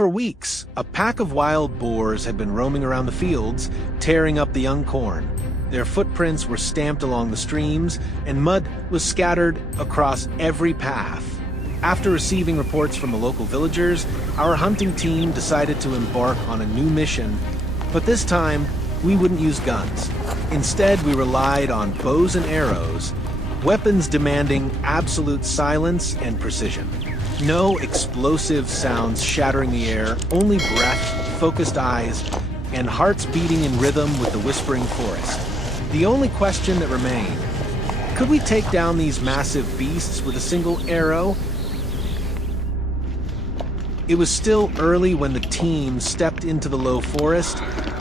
For weeks, a pack of wild boars had been roaming around the fields, tearing up the young corn. Their footprints were stamped along the streams, and mud was scattered across every path. After receiving reports from the local villagers, our hunting team decided to embark on a new mission, but this time, we wouldn't use guns. Instead, we relied on bows and arrows, weapons demanding absolute silence and precision. No explosive sounds shattering the air, only breath, focused eyes, and hearts beating in rhythm with the whispering forest. The only question that remained, could we take down these massive beasts with a single arrow? It was still early when the team stepped into the low forest,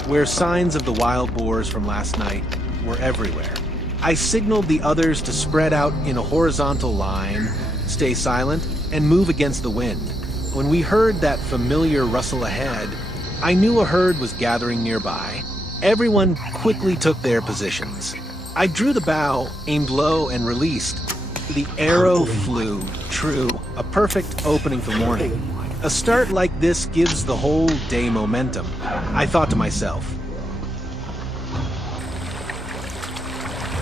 where signs of the wild boars from last night were everywhere. I signaled the others to spread out in a horizontal line, stay silent, and move against the wind. When we heard that familiar rustle ahead, I knew a herd was gathering nearby. Everyone quickly took their positions. I drew the bow, aimed low, and released. The arrow flew true, a perfect opening for morning. A start like this gives the whole day momentum, I thought to myself.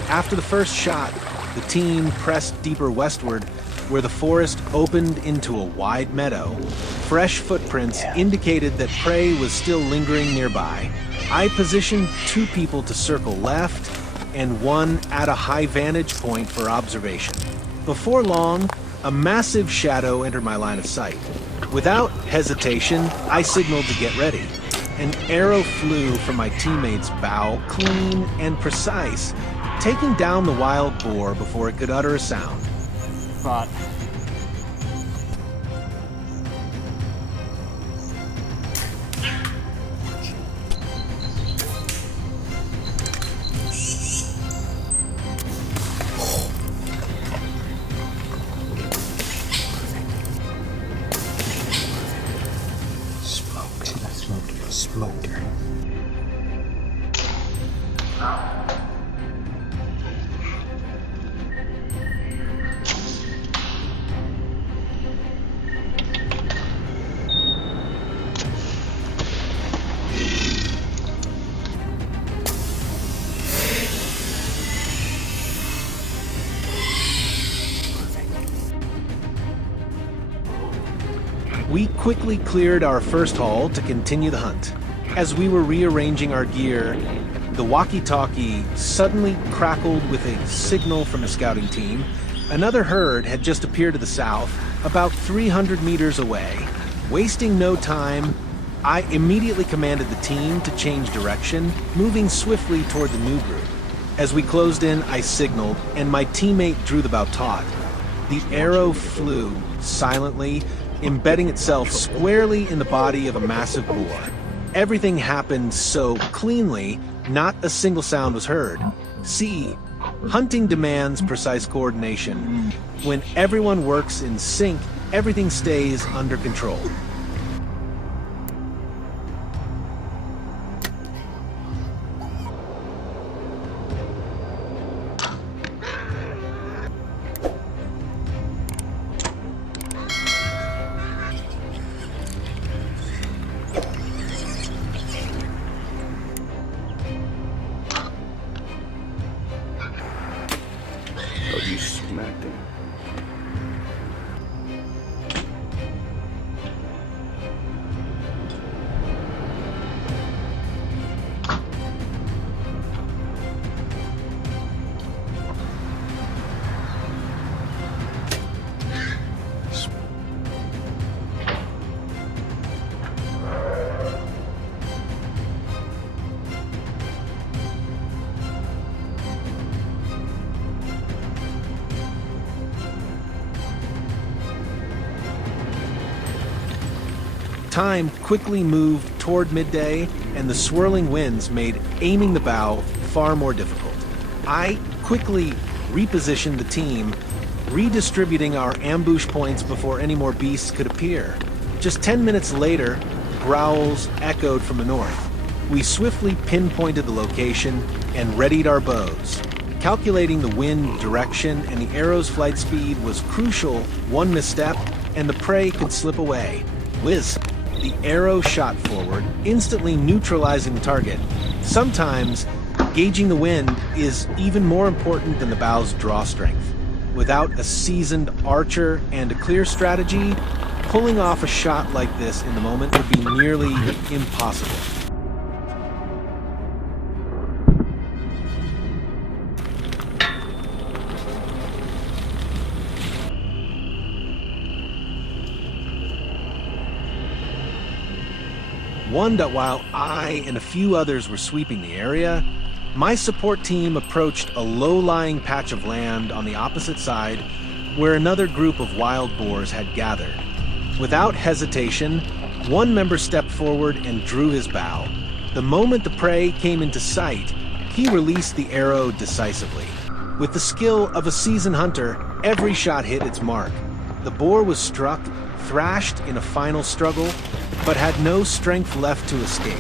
After the first shot, the team pressed deeper westward, where the forest opened into a wide meadow. Fresh footprints indicated that prey was still lingering nearby. I positioned 2 people to circle left and 1 at a high vantage point for observation. Before long, a massive shadow entered my line of sight. Without hesitation, I signaled to get ready. An arrow flew from my teammate's bow, clean and precise, taking down the wild boar before it could utter a sound. But smoked her. We quickly cleared our first hall to continue the hunt. As we were rearranging our gear, the walkie-talkie suddenly crackled with a signal from the scouting team. Another herd had just appeared to the south, about 300 meters away. Wasting no time, I immediately commanded the team to change direction, moving swiftly toward the new group. As we closed in, I signaled, and my teammate drew the bow taut. The arrow flew silently, embedding itself squarely in the body of a massive boar. Everything happened so cleanly, not a single sound was heard. See, hunting demands precise coordination. When everyone works in sync, everything stays under control. Oh, you smacked him. Time quickly moved toward midday, and the swirling winds made aiming the bow far more difficult. I quickly repositioned the team, redistributing our ambush points before any more beasts could appear. Just 10 minutes later, growls echoed from the north. We swiftly pinpointed the location and readied our bows. Calculating the wind direction and the arrow's flight speed was crucial. One misstep, and the prey could slip away. Whiz! the arrow shot forward, instantly neutralizing the target. Sometimes, gauging the wind is even more important than the bow's draw strength. Without a seasoned archer and a clear strategy, pulling off a shot like this in the moment would be nearly impossible. While I and a few others were sweeping the area, my support team approached a low-lying patch of land on the opposite side where another group of wild boars had gathered. Without hesitation, one member stepped forward and drew his bow. The moment the prey came into sight, he released the arrow decisively. With the skill of a seasoned hunter, every shot hit its mark. The boar was struck, thrashed in a final struggle, but had no strength left to escape.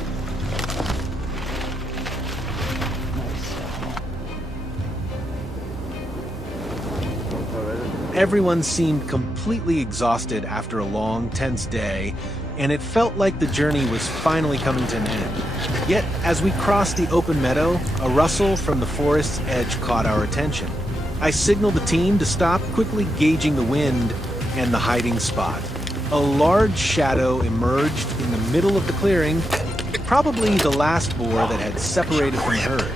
Everyone seemed completely exhausted after a long, tense day, and it felt like the journey was finally coming to an end. Yet, as we crossed the open meadow, a rustle from the forest's edge caught our attention. I signaled the team to stop, quickly gauging the wind and the hiding spot. A large shadow emerged in the middle of the clearing, probably the last boar that had separated from the herd.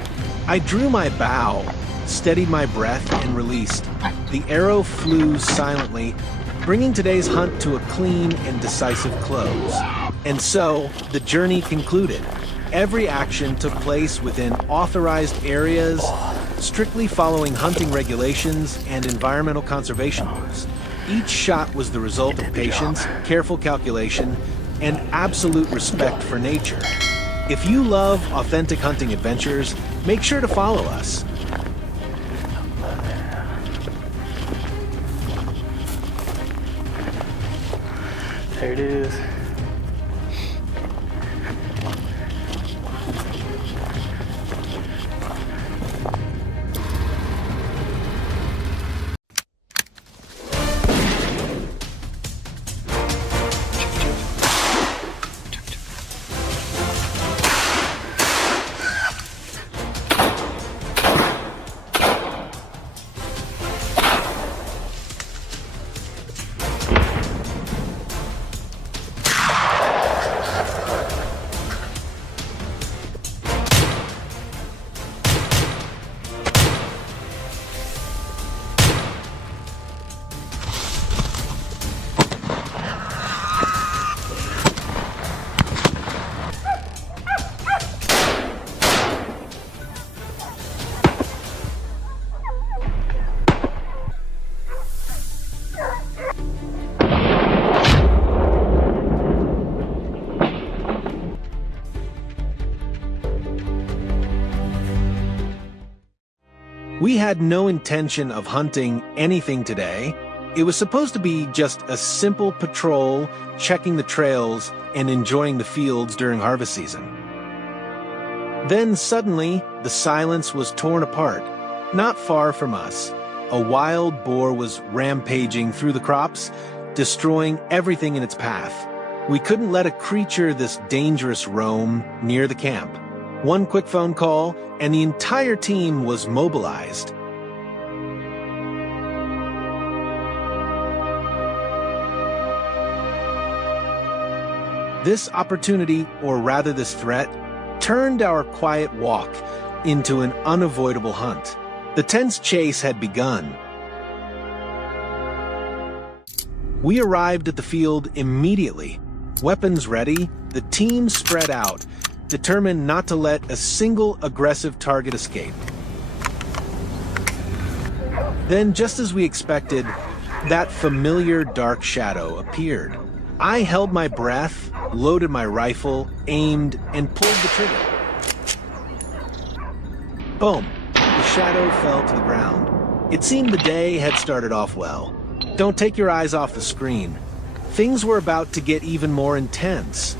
I drew my bow, steadied my breath, and released. The arrow flew silently, bringing today's hunt to a clean and decisive close. And so, the journey concluded. Every action took place within authorized areas, strictly following hunting regulations and environmental conservation rules. Each shot was the result of patience, careful calculation, and absolute respect for nature. If you love authentic hunting adventures, make sure to follow us. There it is. We had no intention of hunting anything today. It was supposed to be just a simple patrol, checking the trails, and enjoying the fields during harvest season. Then suddenly, the silence was torn apart. Not far from us, a wild boar was rampaging through the crops, destroying everything in its path. We couldn't let a creature this dangerous roam near the camp. One quick phone call, and the entire team was mobilized. This opportunity, or rather this threat, turned our quiet walk into an unavoidable hunt. The tense chase had begun. We arrived at the field immediately. Weapons ready, the team spread out, determined not to let a single aggressive target escape. Then, just as we expected, that familiar dark shadow appeared. I held my breath, loaded my rifle, aimed, and pulled the trigger. Boom! The shadow fell to the ground. It seemed the day had started off well. Don't take your eyes off the screen. Things were about to get even more intense.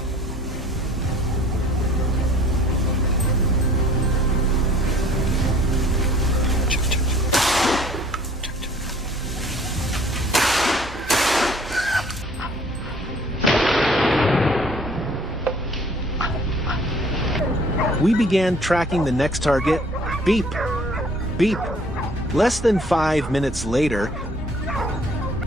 We began tracking the next target. Beep, beep. Less than 5 minutes later,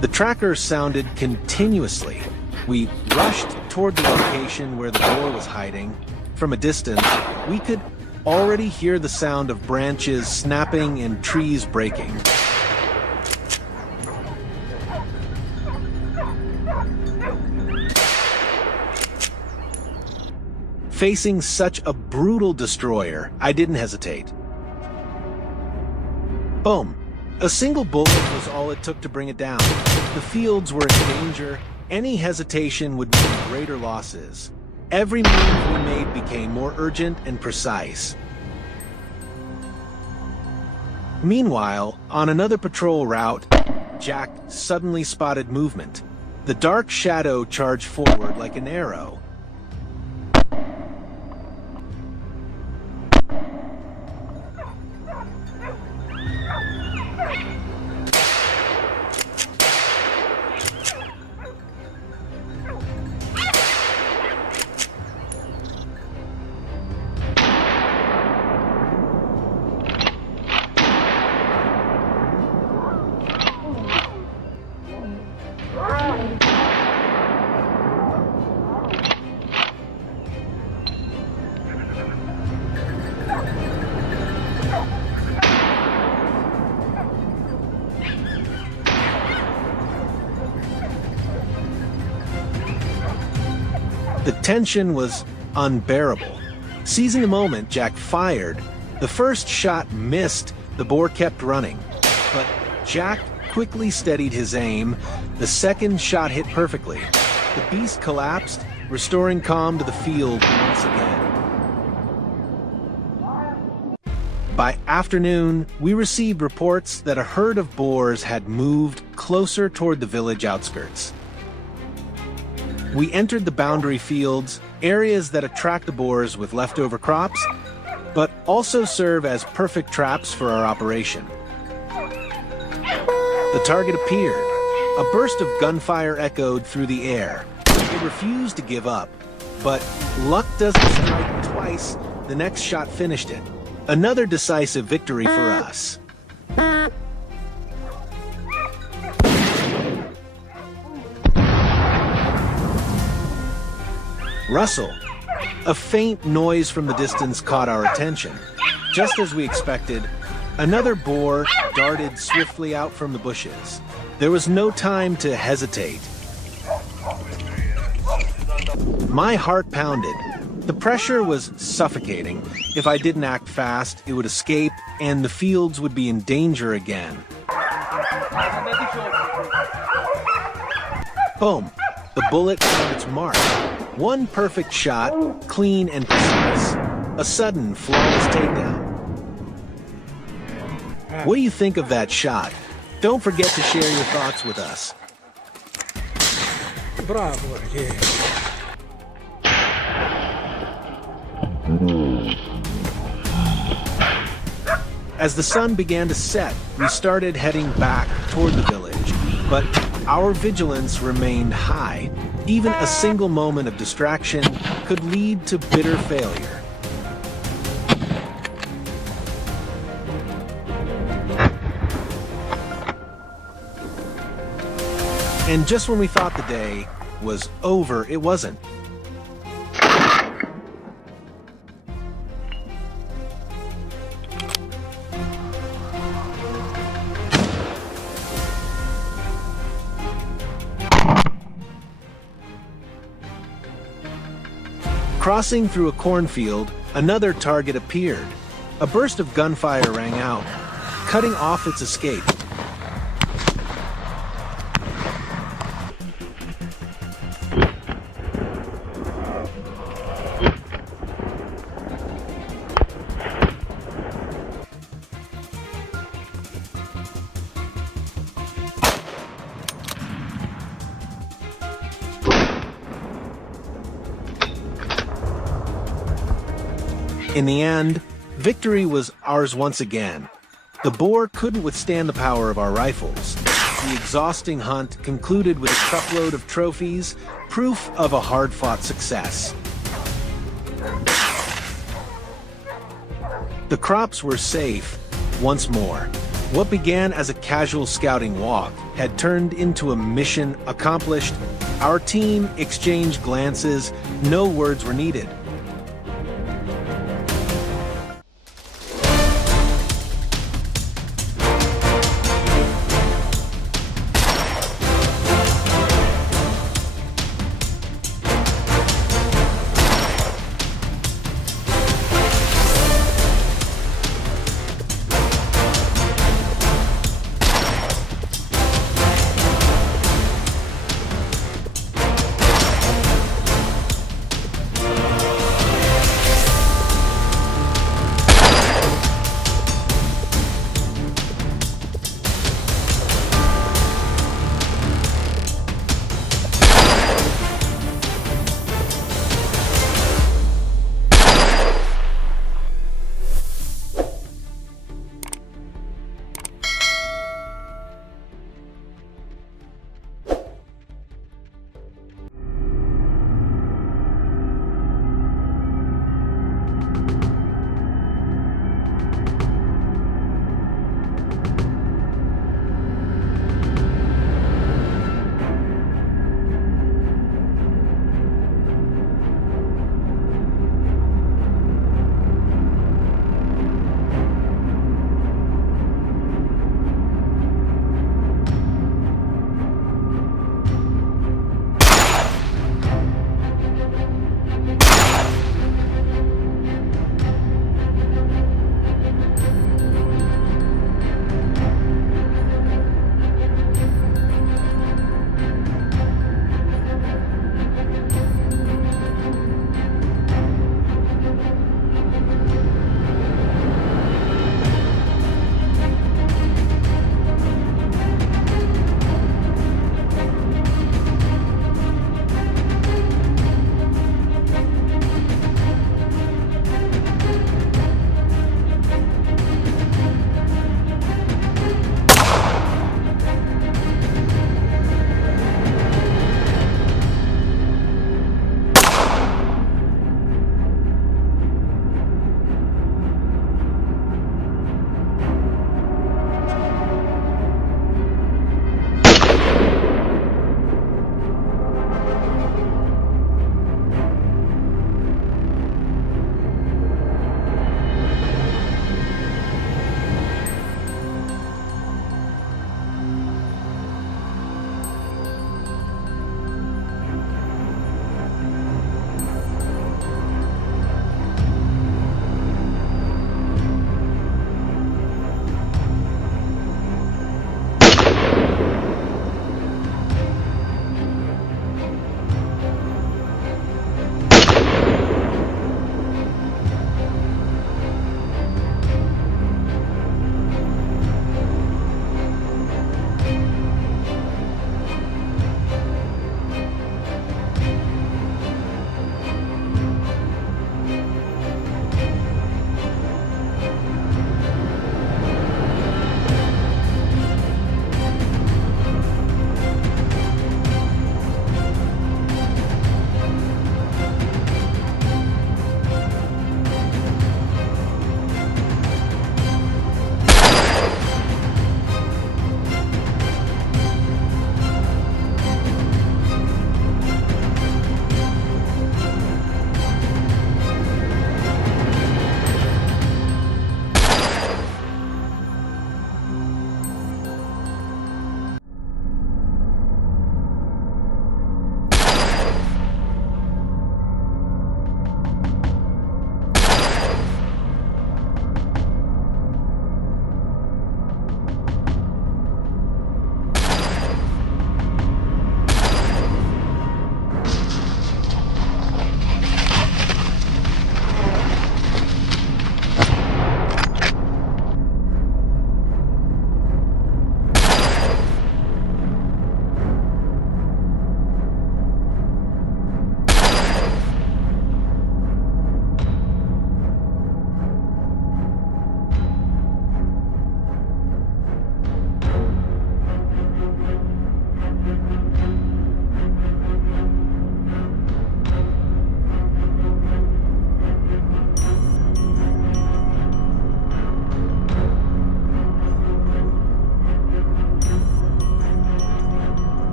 the tracker sounded continuously. We rushed toward the location where the boar was hiding. From a distance, we could already hear the sound of branches snapping and trees breaking. Facing such a brutal destroyer, I didn't hesitate. Boom. A single bullet was all it took to bring it down. The fields were in danger. Any hesitation would mean greater losses. Every move we made became more urgent and precise. Meanwhile, on another patrol route, Jack suddenly spotted movement. The dark shadow charged forward like an arrow. The tension was unbearable. Seizing the moment, Jack fired. The first shot missed. The boar kept running. But Jack quickly steadied his aim. The second shot hit perfectly. The beast collapsed, restoring calm to the field once again. By afternoon, we received reports that a herd of boars had moved closer toward the village outskirts. We entered the boundary fields, areas that attract the boars with leftover crops, but also serve as perfect traps for our operation. The target appeared. A burst of gunfire echoed through the air. It refused to give up, but luck doesn't strike twice. The next shot finished it. Another decisive victory for us. Rustle. A faint noise from the distance caught our attention. Just as we expected, another boar darted swiftly out from the bushes. There was no time to hesitate. My heart pounded. The pressure was suffocating. If I didn't act fast, it would escape, and the fields would be in danger again. Boom. The bullet found its mark. One perfect shot, clean and precise. A sudden, flawless takedown. What do you think of that shot? Don't forget to share your thoughts with us. Bravo, yeah. As the sun began to set, we started heading back toward the village, but our vigilance remained high. Even a single moment of distraction could lead to bitter failure. And just when we thought the day was over, it wasn't. Crossing through a cornfield, another target appeared. A burst of gunfire rang out, cutting off its escape. In the end, victory was ours once again. The boar couldn't withstand the power of our rifles. The exhausting hunt concluded with a truckload of trophies, proof of a hard-fought success. The crops were safe once more. What began as a casual scouting walk had turned into a mission accomplished. Our team exchanged glances. No words were needed.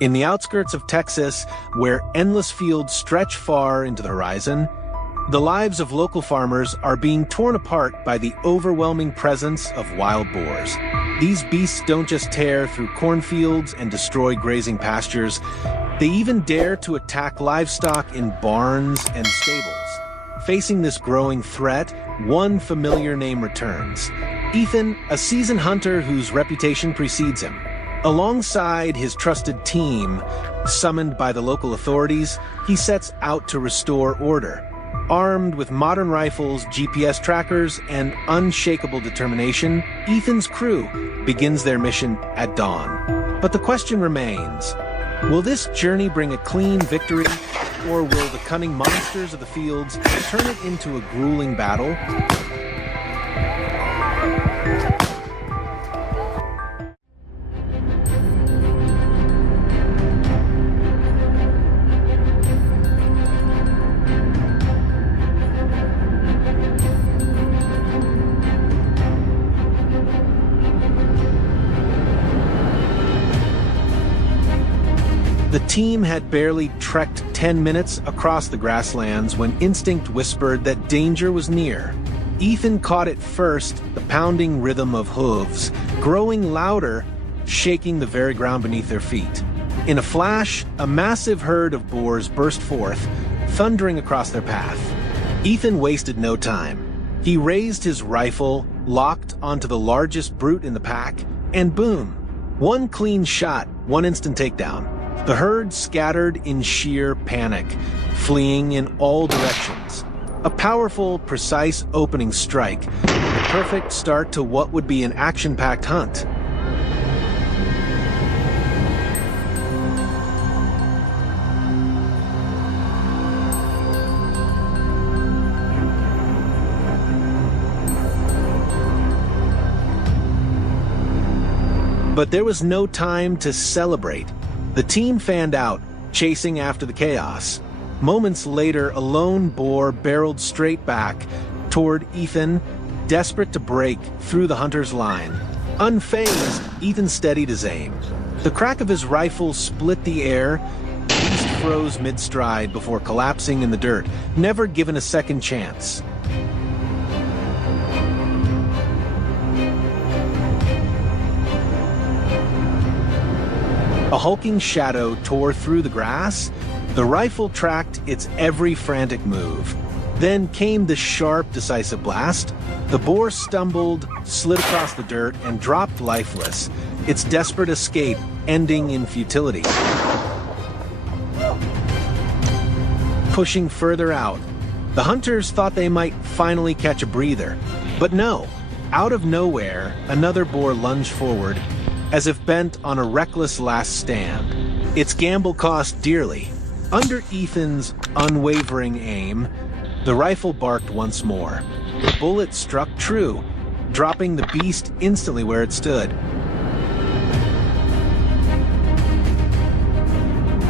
In the outskirts of Texas, where endless fields stretch far into the horizon, the lives of local farmers are being torn apart by the overwhelming presence of wild boars. These beasts don't just tear through cornfields and destroy grazing pastures, they even dare to attack livestock in barns and stables. Facing this growing threat, one familiar name returns. Ethan, a seasoned hunter whose reputation precedes him. Alongside his trusted team, summoned by the local authorities, he sets out to restore order. Armed with modern rifles, GPS trackers, and unshakable determination, Ethan's crew begins their mission at dawn. But the question remains, will this journey bring a clean victory, or will the cunning monsters of the fields turn it into a grueling battle? The team had barely trekked 10 minutes across the grasslands when instinct whispered that danger was near. Ethan caught it first, the pounding rhythm of hooves, growing louder, shaking the very ground beneath their feet. In a flash, a massive herd of boars burst forth, thundering across their path. Ethan wasted no time. He raised his rifle, locked onto the largest brute in the pack, and boom! One clean shot, one instant takedown. The herd scattered in sheer panic, fleeing in all directions. A powerful, precise opening strike, the perfect start to what would be an action-packed hunt. But there was no time to celebrate. The team fanned out, chasing after the chaos. Moments later, a lone boar barreled straight back toward Ethan, desperate to break through the hunter's line. Unfazed, Ethan steadied his aim. The crack of his rifle split the air. The beast froze mid-stride before collapsing in the dirt, never given a second chance. A hulking shadow tore through the grass. The rifle tracked its every frantic move. Then came the sharp, decisive blast. The boar stumbled, slid across the dirt, and dropped lifeless, its desperate escape ending in futility. Pushing further out, the hunters thought they might finally catch a breather. But no, out of nowhere, another boar lunged forward, as if bent on a reckless last stand. Its gamble cost dearly. Under Ethan's unwavering aim, the rifle barked once more. The bullet struck true, dropping the beast instantly where it stood.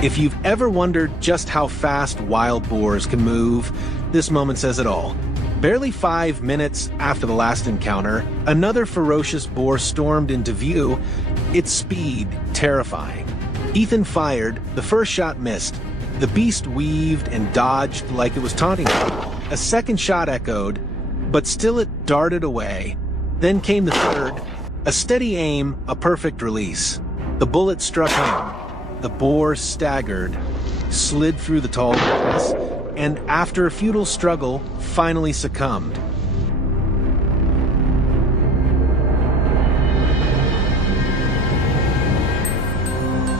If you've ever wondered just how fast wild boars can move, this moment says it all. Barely 5 minutes after the last encounter, another ferocious boar stormed into view, its speed terrifying. Ethan fired, the first shot missed. The beast weaved and dodged like it was taunting him. A second shot echoed, but still it darted away. Then came the third, a steady aim, a perfect release. The bullet struck home. The boar staggered, slid through the tall grass, and after a futile struggle, finally succumbed.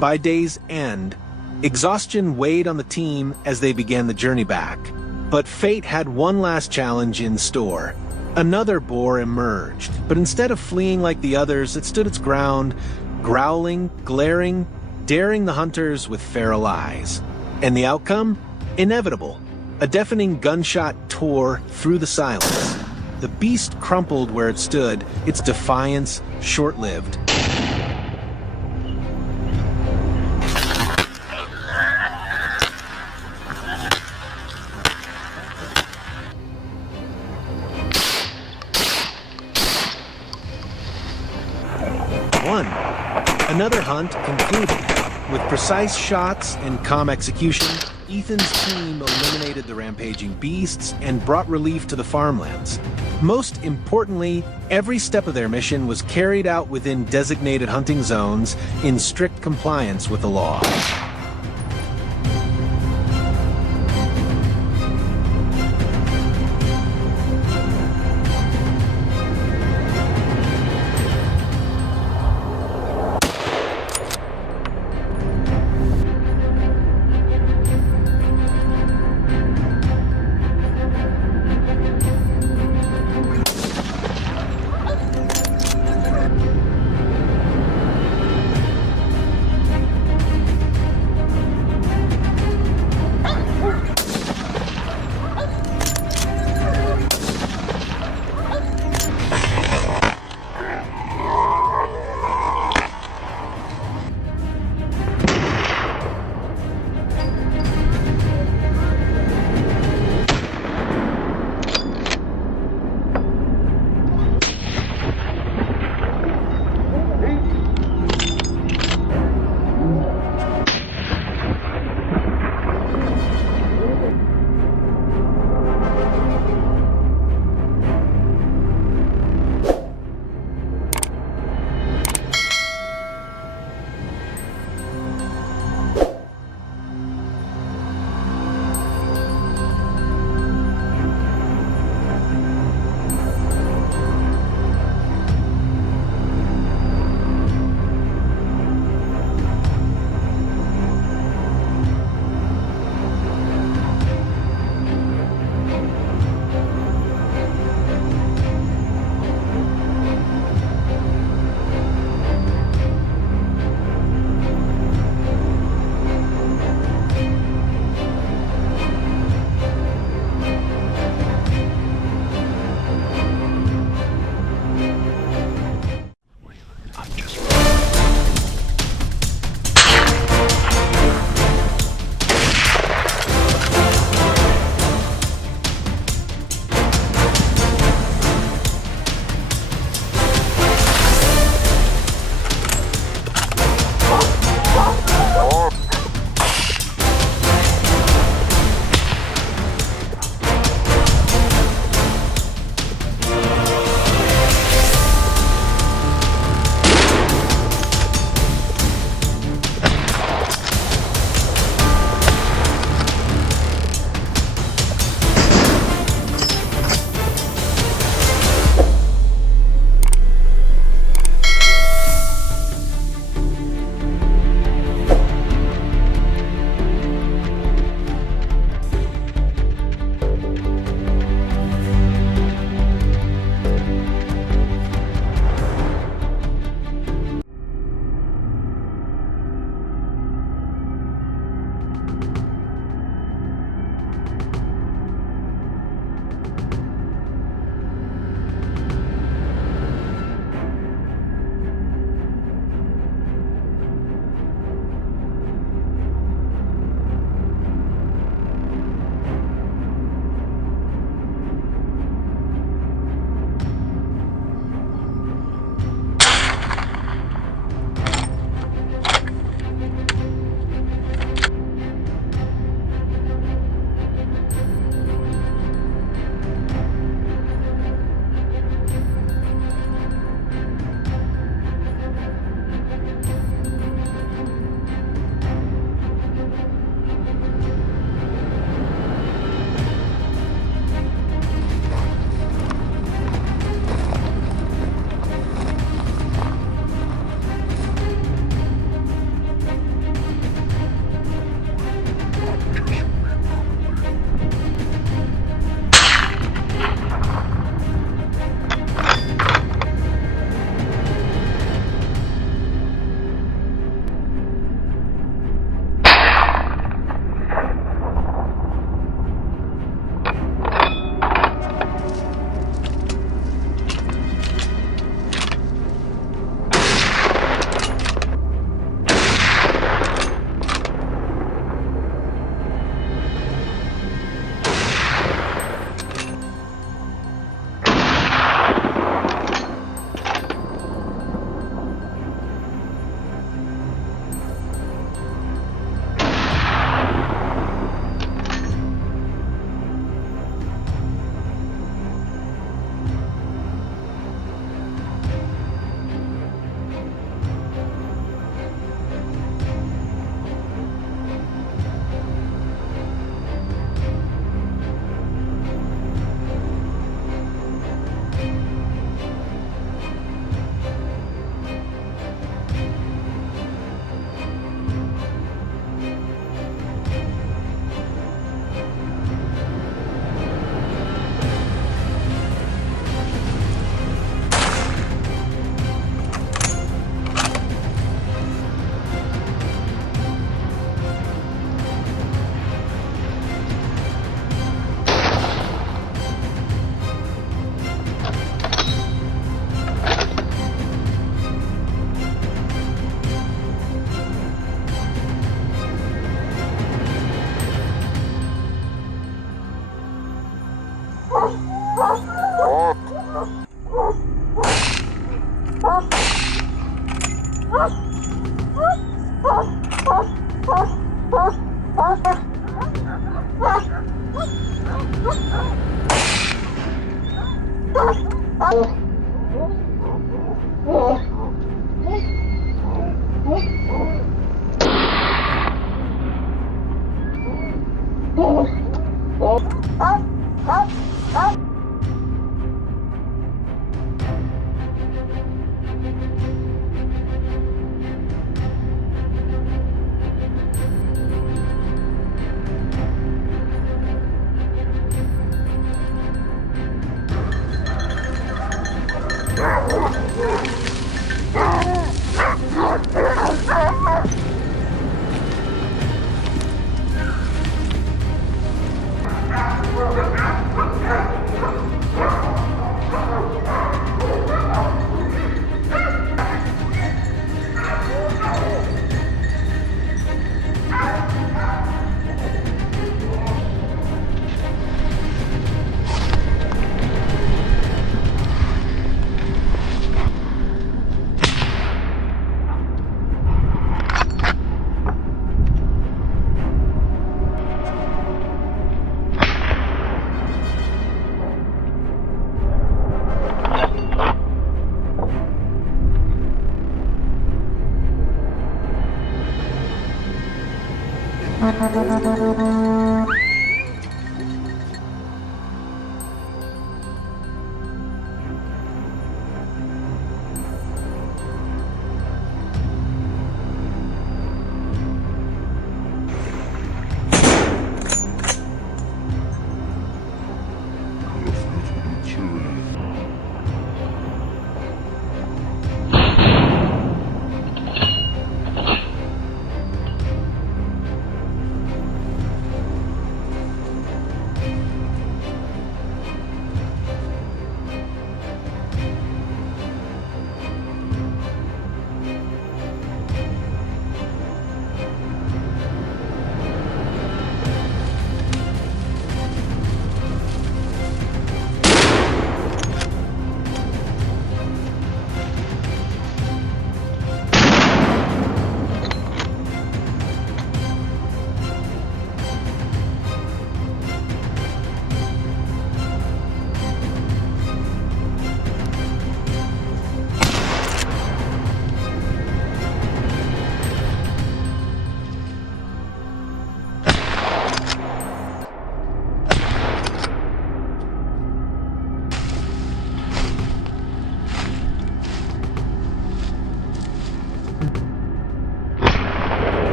By day's end, exhaustion weighed on the team as they began the journey back. But fate had one last challenge in store. Another boar emerged, but instead of fleeing like the others, it stood its ground, growling, glaring, daring the hunters with feral eyes. And the outcome? Inevitable. A deafening gunshot tore through the silence. The beast crumpled where it stood, its defiance short-lived. Another hunt concluded. With precise shots and calm execution, Ethan's team eliminated the rampaging beasts and brought relief to the farmlands. Most importantly, every step of their mission was carried out within designated hunting zones in strict compliance with the law.